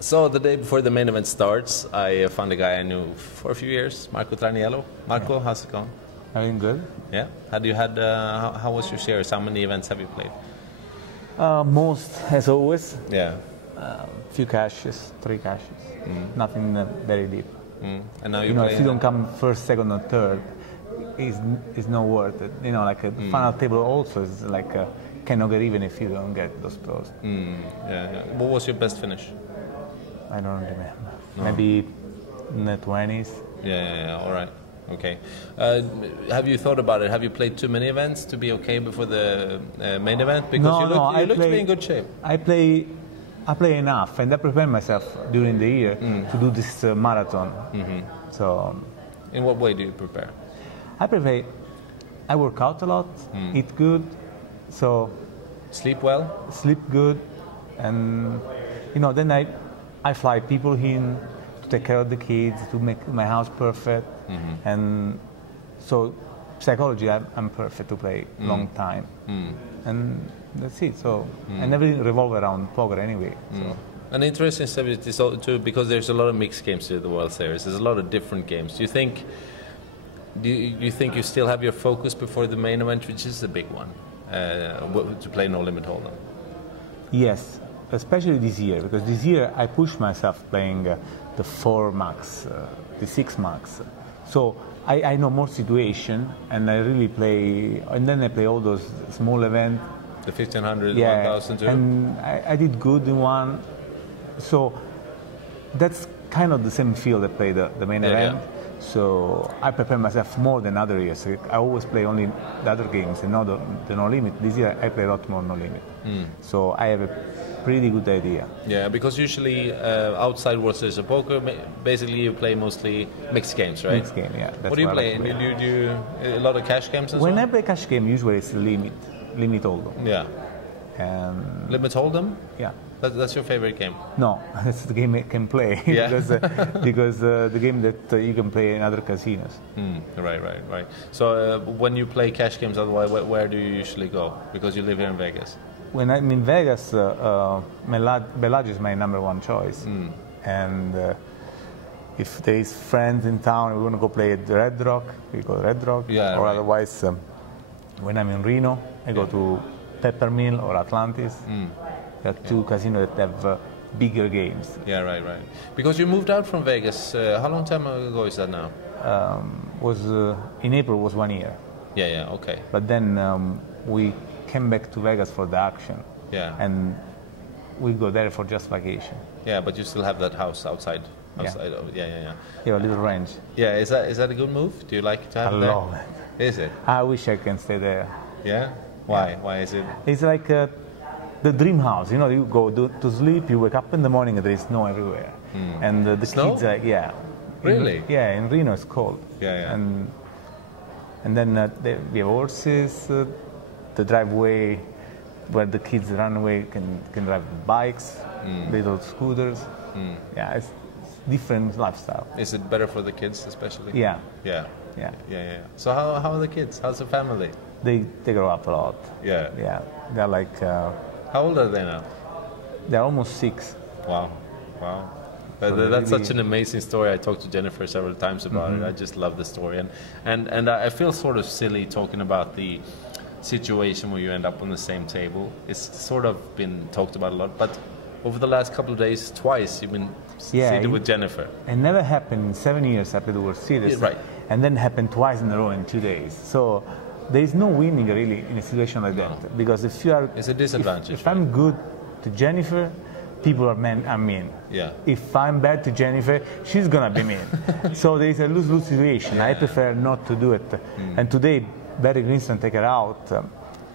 So the day before the main event starts, I found a guy I knew for a few years, Marco Traniello. Marco, how's it going? Having good. Yeah. How was your series? How many events have you played? Most, as always. Yeah. Few cashes, 3 cashes. Nothing very deep. And now You know, if you don't come first, second, or third, it's not worth it. You know, like a final table also is like cannot get even if you don't get those pros. Yeah. What was your best finish? I don't remember. No. Maybe in the 20s. Yeah. All right. Okay. Have you thought about it? Have you played too many events to be okay before the main event? Because you look to be in good shape. I play enough, and I prepare myself during the year to do this marathon. So, in what way do you prepare? I work out a lot, eat good, so sleep well, sleep good, and you know then I fly people in to take care of the kids, to make my house perfect, and so psychology I'm perfect to play long time, and that's it. So and everything revolve around poker anyway. So. An interesting subject is too because there's a lot of mixed games to the World Series. There's a lot of different games. Do you think you still have your focus before the main event, which is the big one, to play No Limit Hold'em? Yes, especially this year, because this year I pushed myself playing the 4 max, the 6 max. So I know more situation, and I really play, and then I play all those small events. The 1500, 1000 too? And I did good in one. So that's kind of the same field I play the main event. Yeah. So I prepare myself more than other years. I always play only the other games and not the No Limit. This year I play a lot more No Limit. So I have a pretty good idea. Yeah, because usually outside World Series of Poker, basically you play mostly mixed games, right? Mixed game, yeah. What do you play? Do you do a lot of cash games as well? When I play cash game, usually it's Limit Hold'em. Yeah. Limit Hold'em? Yeah. That's your favorite game? No, that's the game I can play. Yeah. because the game that you can play in other casinos. Right. So when you play cash games, otherwise, where do you usually go? Because you live here in Vegas. When I'm in Vegas, Bellagio is my #1 choice. And if there is friends in town, we want to go play at Red Rock, we go to Red Rock. Yeah, or otherwise, when I'm in Reno, I go to Peppermill or Atlantis. There are 2 casinos that have bigger games. Yeah, right. Because you moved out from Vegas. How long time ago is that now? In April was 1 year. Yeah, okay. But then we came back to Vegas for the action. Yeah. And we go there for just vacation. Yeah, but you still have that house outside. Yeah, Yeah, a little range. Yeah, is that a good move? Do you like to have it there? I love it. Is it? I wish I can stay there. Yeah? Why? Yeah. Why is it? It's like the dream house. You know, you go to sleep, you wake up in the morning, and there is snow everywhere. And the snow? kids are, yeah. Really? In Reno it's cold. Yeah. And then we have horses, the driveway where the kids run away can drive bikes, little scooters. Yeah, it's different lifestyle. Is it better for the kids especially? Yeah. Yeah. So how are the kids? How's the family? They grow up a lot. Yeah. Yeah. They're like... how old are they now? They're almost 6. Wow. That's such an amazing story. I talked to Jennifer several times about it. I just love the story. And I feel sort of silly talking about the situation where you end up on the same table. It's sort of been talked about a lot. But over the last couple of days, twice you've been seated with Jennifer. It never happened in 7 years after the World Series. Yeah, right. And then happened twice in a row in 2 days. So there is no winning really in a situation like that. Because if you are... It's a disadvantage. If I'm good to Jennifer, people are mean. Yeah. If I'm bad to Jennifer, she's going to be mean. So there is a lose-lose situation. I prefer not to do it. And today, Barry Greenstone take her out.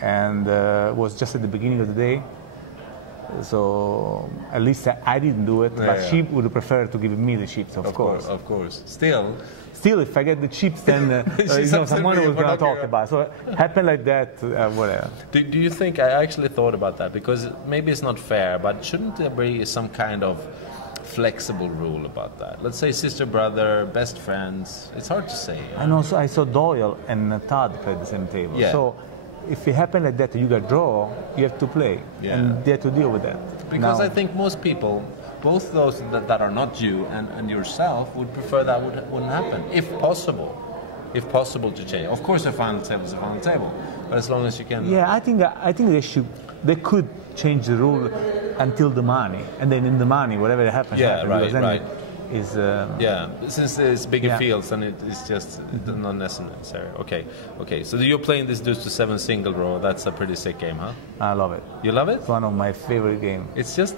And was just at the beginning of the day. So at least I didn't do it, but she would prefer to give me the chips, of course. Of course. Still, if I get the chips, then someone was going to talk about it. So it happened like that, whatever. Do you think, I actually thought about that, because maybe it's not fair, but shouldn't there be some kind of flexible rule about that? Let's say sister, brother, best friends. It's hard to say. And also I saw Doyle and Todd play at the same table. Yeah. So if it happens like that, you got draw, you have to play, and they have to deal with that. Because I think most people both those that are not you and yourself would prefer that wouldn't happen, if possible. If possible to change. Of course, a final table is a final table, but as long as you can. Yeah, I think they could change the rule until the money, and then in the money, whatever happens. Yeah, happens, right. Is since it's bigger fields, then it's just not necessary. Okay. So you're playing this deuce to 7 single row. That's a pretty sick game, huh? I love it. You love it? It's one of my favorite games. It's just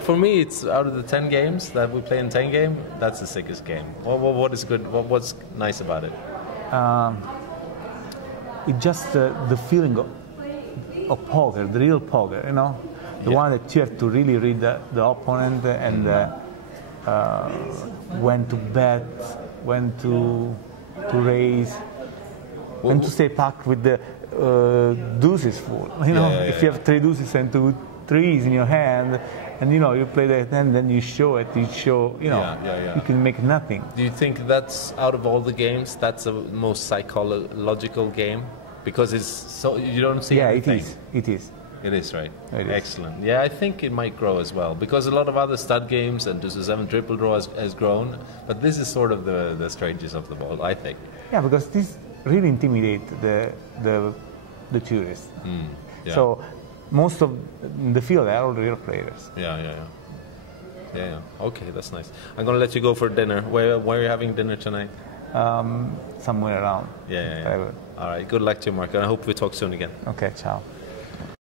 for me, it's out of the 10 games that we play in 10 game. That's the sickest game. What is good? What's nice about it? It's just the feeling of poker, the real poker. You know, the one that you have to really read the opponent and. When to bet, when to raise, when to stay packed with the deuces full. You know, if you have 3 deuces and 2 threes in your hand, and you play that hand, then you show it. You show, you can make nothing. Do you think that's out of all the games, that's the most psychological game? Because it's so you don't see anything. It is. It is, right? It is. Excellent. Yeah, I think it might grow as well, because a lot of other stud games and deuce to 7 triple draw has grown, but this is sort of the strangest of the all, I think. Yeah, because this really intimidate the tourists. So most of the field are all real players. Yeah. Okay, that's nice. I'm gonna let you go for dinner. Where are you having dinner tonight? Somewhere around. Yeah. All right. Good luck to you, Mark, and I hope we talk soon again. Okay. Ciao.